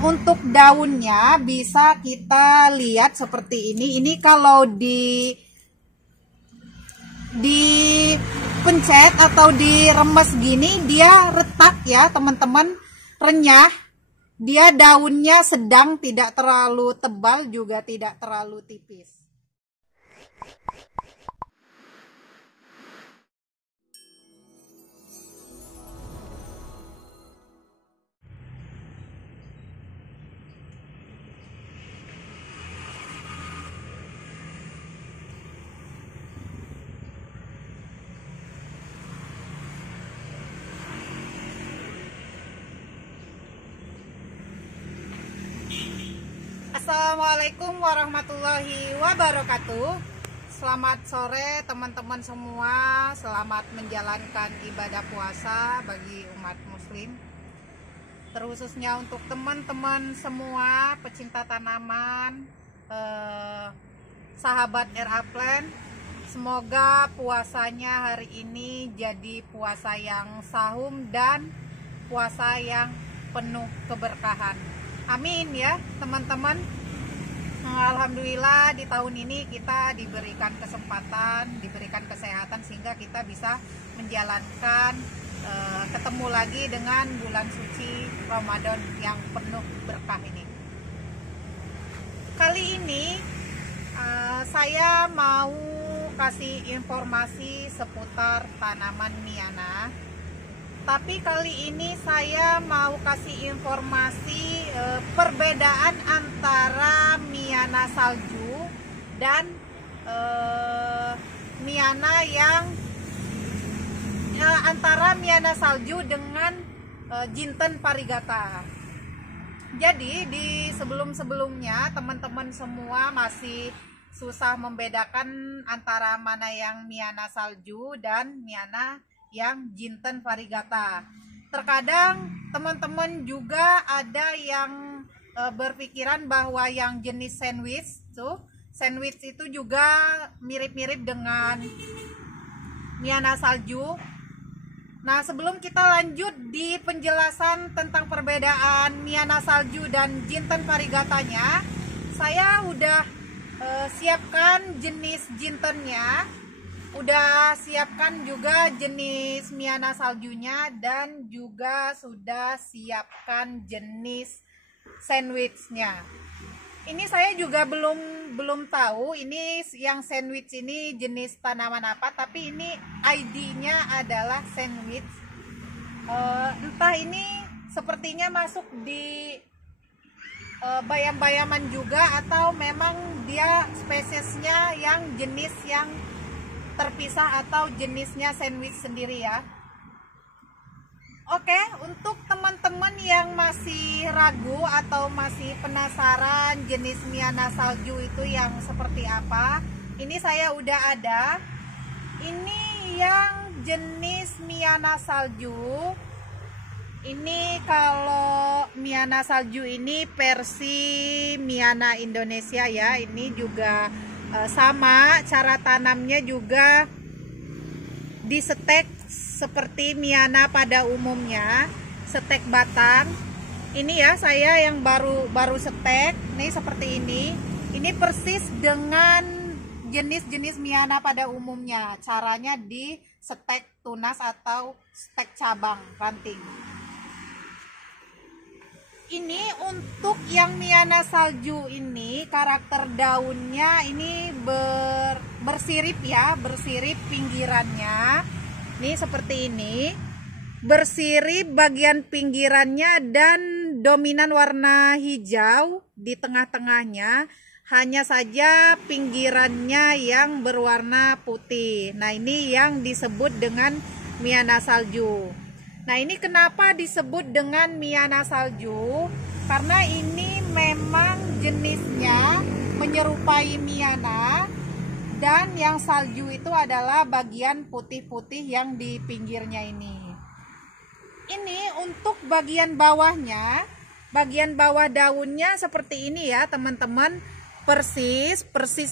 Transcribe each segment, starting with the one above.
untuk daunnya bisa kita lihat seperti ini. Ini kalau dipencet atau diremes gini, dia retak ya teman-teman, renyah. Dia daunnya sedang, tidak terlalu tebal juga tidak terlalu tipis. Assalamualaikum warahmatullahi wabarakatuh. Selamat sore teman-teman semua. Selamat menjalankan ibadah puasa bagi umat muslim, terkhususnya untuk teman-teman semua pecinta tanaman, sahabat RA Plant. Semoga puasanya hari ini jadi puasa yang sahum dan puasa yang penuh keberkahan. Amin ya teman-teman. Alhamdulillah di tahun ini kita diberikan kesempatan, diberikan kesehatan sehingga kita bisa menjalankan ketemu lagi dengan bulan suci Ramadan yang penuh berkah ini. Kali ini saya mau kasih informasi seputar tanaman Miana. Tapi kali ini saya mau kasih informasi perbedaan antara Miana salju dan Miana yang antara Miana salju dengan Jinten Variegata. Jadi di sebelum-sebelumnya teman-teman semua masih susah membedakan antara mana yang Miana salju dan Miana yang Jinten Variegata. Terkadang teman-teman juga ada yang berpikiran bahwa yang jenis sandwich itu juga mirip-mirip dengan Miana salju. Nah, sebelum kita lanjut di penjelasan tentang perbedaan Miana salju dan Jinten Variegatanya, saya udah siapkan jenis Jintennya, udah siapkan juga jenis Miana saljunya, dan juga sudah siapkan jenis sandwichnya. Ini saya juga belum tahu ini yang sandwich ini jenis tanaman apa, tapi ini ID-nya adalah sandwich. Entah ini sepertinya masuk di bayam-bayaman juga atau memang dia spesiesnya yang jenis yang terpisah atau jenisnya sandwich sendiri ya. Oke, untuk teman-teman yang masih ragu atau masih penasaran jenis Miana salju itu yang seperti apa, ini saya udah ada. Ini yang jenis Miana salju. Ini kalau Miana salju ini versi Miana Indonesia ya. Ini juga sama, cara tanamnya juga disetek seperti Miana pada umumnya, setek batang. Ini ya saya yang baru setek, nih seperti ini. Ini persis dengan jenis-jenis Miana pada umumnya. Caranya di setek tunas atau setek cabang ranting. Ini untuk yang Miana salju ini karakter daunnya ini bersirip ya, bersirip pinggirannya. Ini seperti ini. Bersirip bagian pinggirannya dan dominan warna hijau di tengah-tengahnya. Hanya saja pinggirannya yang berwarna putih. Nah, ini yang disebut dengan Miana salju. Nah, ini kenapa disebut dengan Miana salju? Karena ini memang jenisnya menyerupai Miana, dan yang salju itu adalah bagian putih-putih yang di pinggirnya ini. Ini untuk bagian bawahnya, bagian bawah daunnya seperti ini ya teman-teman, persis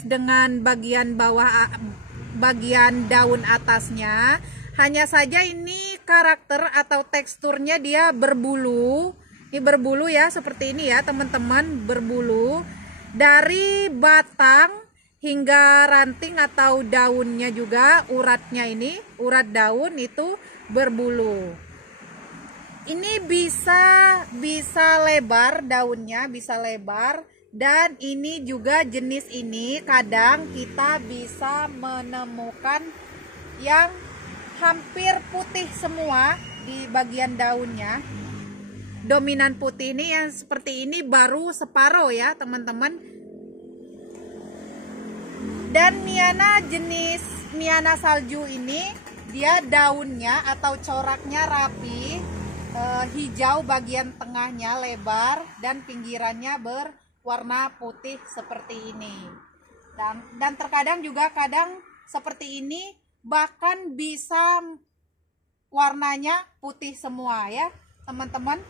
dengan bagian bawah, bagian daun atasnya. Hanya saja ini karakter atau teksturnya dia berbulu. Ini berbulu ya, seperti ini ya teman-teman, berbulu. Dari batang hingga ranting atau daunnya juga, uratnya ini, urat daun itu berbulu. Ini bisa lebar daunnya, bisa lebar. Dan ini juga jenis ini kadang kita bisa menemukan yang hampir putih semua di bagian daunnya. Dominan putih ini yang seperti ini baru separuh ya teman-teman. Dan Miana jenis Miana salju ini dia daunnya atau coraknya rapi, hijau, bagian tengahnya lebar dan pinggirannya berwarna putih seperti ini. Dan terkadang juga kadang seperti ini bahkan bisa warnanya putih semua ya teman-teman.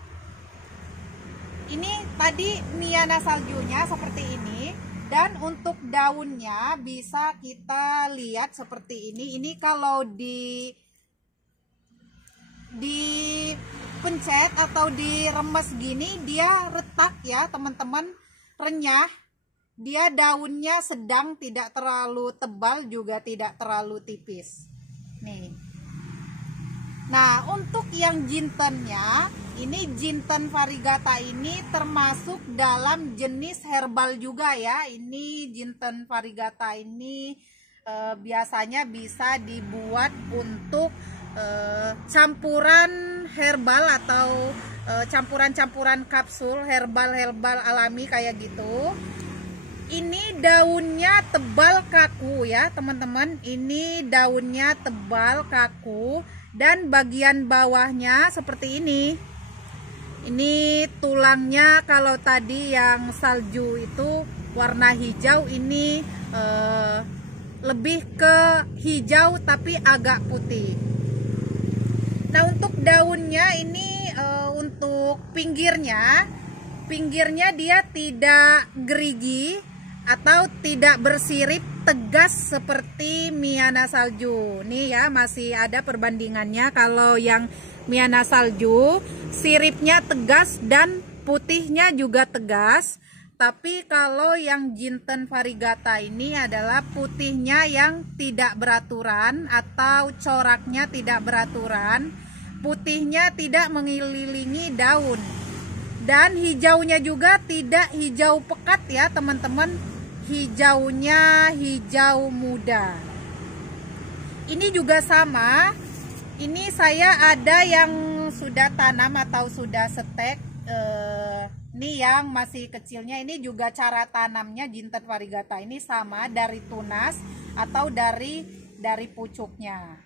Ini tadi Miana saljunya seperti ini, dan untuk daunnya bisa kita lihat seperti ini. Ini kalau dipencet atau diremes gini dia retak ya teman-teman, renyah. Dia daunnya sedang, tidak terlalu tebal juga tidak terlalu tipis. Nih. Nah, untuk yang jintennya, ini jinten variegata ini termasuk dalam jenis herbal juga ya. Ini jinten variegata ini biasanya bisa dibuat untuk campuran herbal atau campuran-campuran kapsul herbal alami kayak gitu. Ini daunnya tebal kaku ya teman-teman. Ini daunnya tebal kaku dan bagian bawahnya seperti ini. Ini tulangnya, kalau tadi yang salju itu warna hijau, ini lebih ke hijau tapi agak putih. Nah, untuk daunnya ini untuk pinggirnya dia tidak gerigi atau tidak bersirip tegas seperti Miana salju. Nih ya, masih ada perbandingannya. Kalau yang Miana salju siripnya tegas dan putihnya juga tegas. Tapi kalau yang jinten variegata ini adalah putihnya yang tidak beraturan atau coraknya tidak beraturan. Putihnya tidak mengelilingi daun. Dan hijaunya juga tidak hijau pekat ya teman-teman. Hijaunya hijau muda. Ini juga sama. Ini saya ada yang sudah tanam atau sudah setek. Ini yang masih kecilnya, ini juga cara tanamnya jinten variegata ini sama, dari tunas atau dari pucuknya.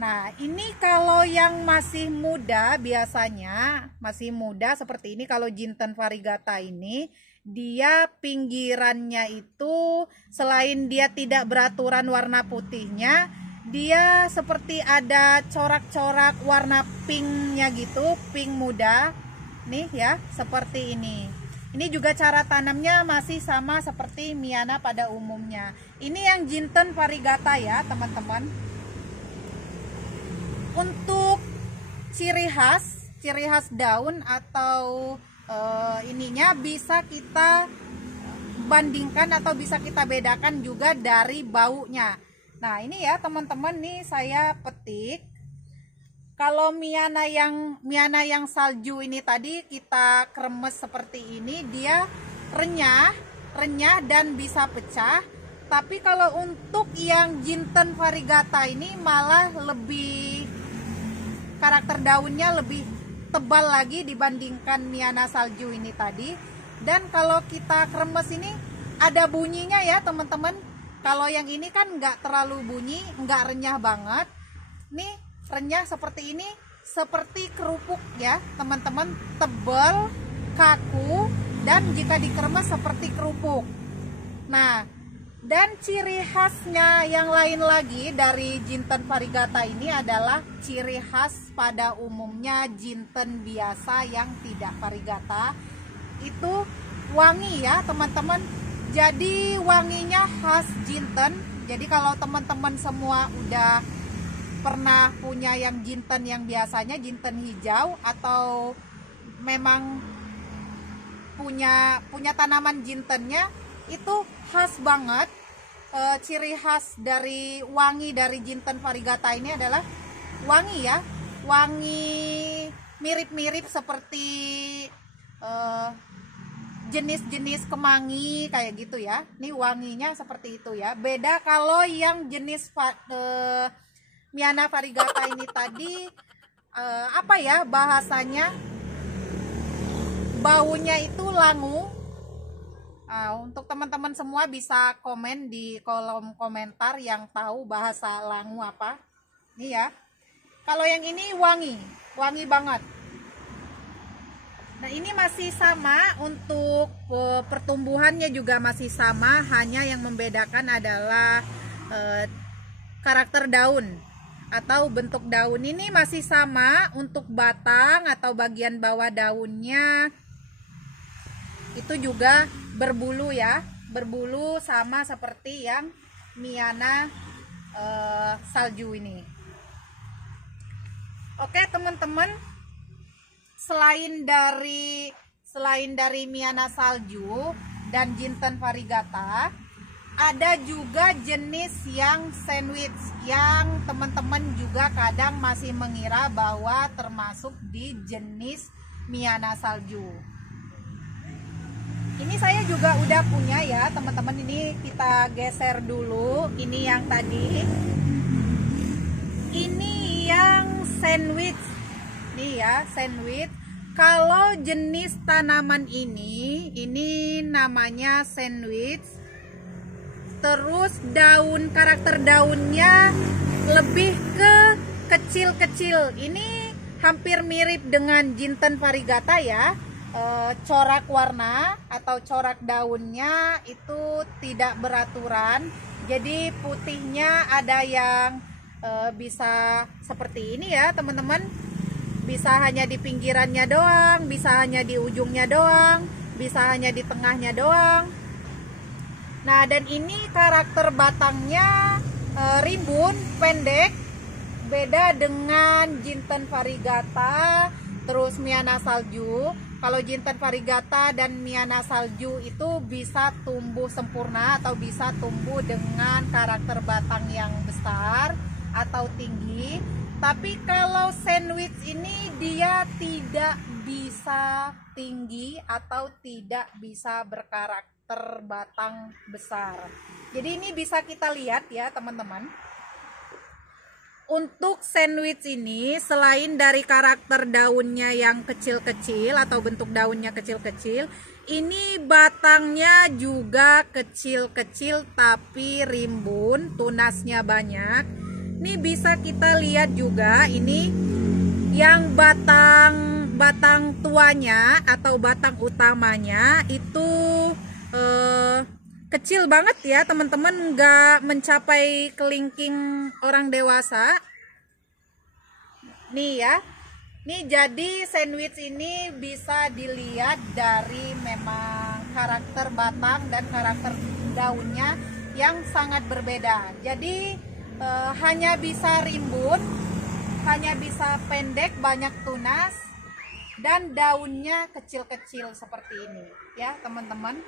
Nah, ini kalau yang masih muda, biasanya masih muda seperti ini, kalau jinten variegata ini dia pinggirannya itu selain dia tidak beraturan warna putihnya, dia seperti ada corak-corak warna pinknya gitu, pink muda. Nih ya, seperti ini. Ini juga cara tanamnya masih sama seperti Miana pada umumnya. Ini yang jinten variegata ya teman-teman. Untuk ciri khas daun atau ininya bisa kita bandingkan atau bisa kita bedakan juga dari baunya. Nah, ini ya teman-teman, nih saya petik. Kalau Miana yang salju ini tadi kita kremes seperti ini, dia renyah dan bisa pecah. Tapi kalau untuk yang jinten variegata ini malah lebih, karakter daunnya lebih tebal lagi dibandingkan Miana salju ini tadi. Dan kalau kita kremes ini ada bunyinya ya teman-teman. Kalau yang ini kan nggak terlalu bunyi, nggak renyah banget. Nih renyah seperti ini, seperti kerupuk ya teman-teman, tebal, kaku, dan jika dikeremes seperti kerupuk. Nah, dan ciri khasnya yang lain lagi dari jinten variegata ini adalah ciri khas pada umumnya jinten biasa yang tidak variegata itu wangi ya teman-teman. Jadi wanginya khas jinten. Jadi kalau teman-teman semua udah pernah punya yang jinten yang biasanya jinten hijau atau memang punya tanaman jintennya itu khas banget. Ciri khas dari wangi dari jinten variegata ini adalah wangi ya, wangi mirip-mirip seperti jenis-jenis kemangi kayak gitu ya. Ini wanginya seperti itu ya. Beda kalau yang jenis Miana variegata ini tadi apa ya bahasanya, baunya itu langu. Untuk teman-teman semua bisa komen di kolom komentar yang tahu bahasa langu apa. Ini ya. Kalau yang ini wangi banget. Nah, ini masih sama untuk pertumbuhannya juga masih sama, hanya yang membedakan adalah karakter daun atau bentuk daun. Ini masih sama untuk batang atau bagian bawah daunnya. Itu juga berbulu ya, berbulu sama seperti yang Miana salju ini. Oke teman-teman, selain dari Miana salju dan jinten variegata, ada juga jenis yang sandwich yang teman-teman juga kadang masih mengira bahwa termasuk di jenis Miana salju. Ini saya juga udah punya ya teman-teman. Ini kita geser dulu. Ini yang tadi. Ini yang sandwich. Nih ya, sandwich. Kalau jenis tanaman ini namanya sandwich. Terus karakter daunnya lebih ke kecil-kecil. Ini hampir mirip dengan jinten variegata ya. Corak warna atau corak daunnya itu tidak beraturan, jadi putihnya ada yang bisa seperti ini ya teman-teman, bisa hanya di pinggirannya doang, bisa hanya di ujungnya doang, bisa hanya di tengahnya doang. Nah, dan ini karakter batangnya rimbun, pendek, beda dengan jinten variegata terus Miana salju. Kalau jinten variegata dan Miana salju itu bisa tumbuh sempurna atau bisa tumbuh dengan karakter batang yang besar atau tinggi. Tapi kalau sandwich ini dia tidak bisa tinggi atau tidak bisa berkarakter batang besar. Jadi ini bisa kita lihat ya teman-teman. Untuk sandwich ini selain dari karakter daunnya yang kecil-kecil atau bentuk daunnya kecil-kecil, ini batangnya juga kecil-kecil tapi rimbun, tunasnya banyak. Ini bisa kita lihat juga, ini yang batang tuanya atau batang utamanya itu kecil banget ya teman-teman, nggak mencapai kelingking orang dewasa. Nih ya, nih jadi sandwich ini bisa dilihat dari memang karakter batang dan karakter daunnya yang sangat berbeda. Jadi hanya bisa rimbun, hanya bisa pendek, banyak tunas, dan daunnya kecil-kecil seperti ini ya teman-teman.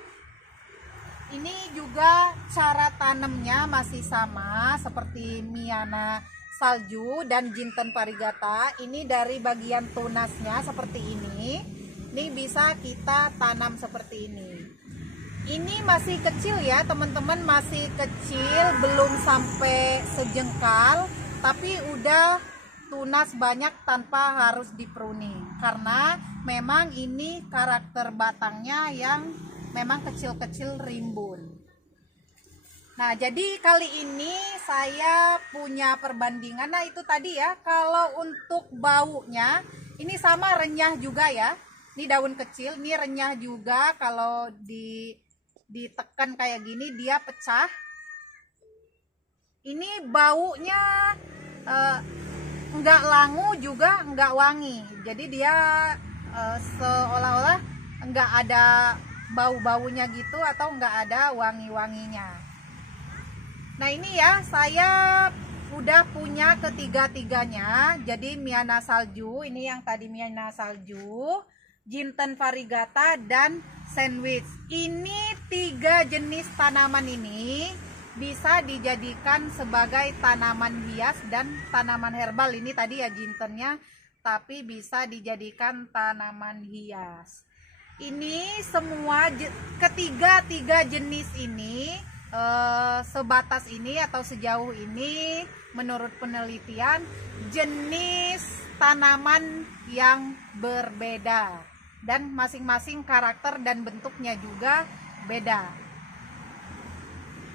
Ini juga cara tanamnya masih sama seperti Miana salju dan jinten variegata. Ini dari bagian tunasnya seperti ini. Ini bisa kita tanam seperti ini. Ini masih kecil ya teman-teman, masih kecil, belum sampai sejengkal, tapi udah tunas banyak tanpa harus dipruning. Karena memang ini karakter batangnya yang memang kecil-kecil rimbun. Nah, jadi kali ini saya punya perbandingan. Nah, itu tadi ya, kalau untuk baunya ini sama renyah juga ya. Ini daun kecil, ini renyah juga. Kalau ditekan kayak gini dia pecah. Ini baunya enggak langu juga enggak wangi. Jadi dia seolah-olah enggak ada bau-baunya gitu atau enggak ada wangi-wanginya. Nah, ini ya saya udah punya ketiga-tiganya. Jadi Miana salju, ini yang tadi Miana salju, jinten variegata, dan sandwich. Ini 3 jenis tanaman ini bisa dijadikan sebagai tanaman hias dan tanaman herbal. Ini tadi ya jintennya, tapi bisa dijadikan tanaman hias. Ini semua ketiga jenis ini sebatas ini atau sejauh ini menurut penelitian jenis tanaman yang berbeda dan masing-masing karakter dan bentuknya juga beda.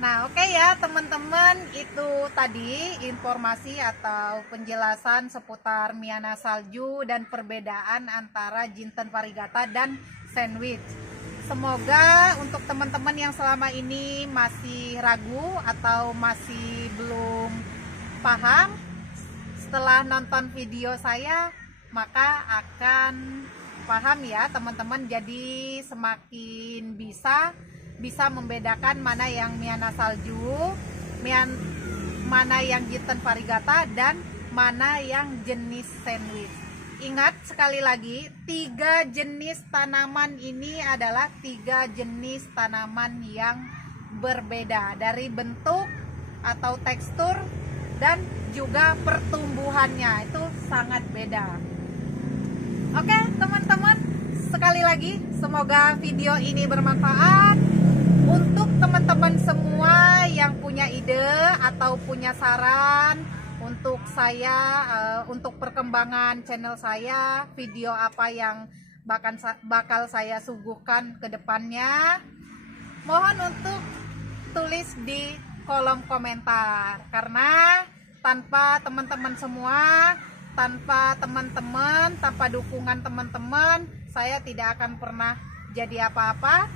Nah, oke ya teman-teman, itu tadi informasi atau penjelasan seputar Miana salju dan perbedaan antara jinten variegata dan sandwich. Semoga untuk teman-teman yang selama ini masih ragu atau masih belum paham, setelah nonton video saya maka akan paham ya teman-teman. Jadi semakin bisa membedakan mana yang Miana salju, mana yang jinten variegata, dan mana yang jenis sandwich. Ingat sekali lagi, 3 jenis tanaman ini adalah 3 jenis tanaman yang berbeda dari bentuk atau tekstur dan juga pertumbuhannya, itu sangat beda. Oke teman-teman, sekali lagi semoga video ini bermanfaat untuk teman-teman semua yang punya ide atau punya saran untuk saya, untuk perkembangan channel saya, video apa yang bakal saya suguhkan ke depannya. Mohon untuk tulis di kolom komentar, karena tanpa teman-teman semua, tanpa dukungan teman-teman, saya tidak akan pernah jadi apa-apa.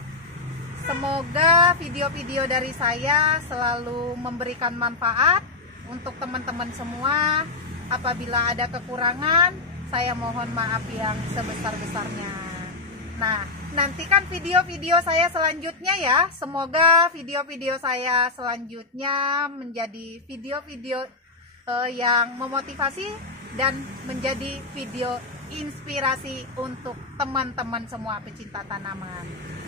Semoga video-video dari saya selalu memberikan manfaat untuk teman-teman semua. Apabila ada kekurangan, saya mohon maaf yang sebesar-besarnya. Nah, nantikan video-video saya selanjutnya ya. Semoga video-video saya selanjutnya menjadi video-video yang memotivasi dan menjadi video inspirasi untuk teman-teman semua pecinta tanaman.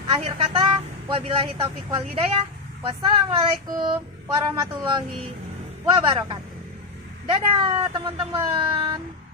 Akhir kata, wabillahi taufiq wal hidayah. Wassalamualaikum warahmatullahi wabarakatuh. Dadah teman-teman.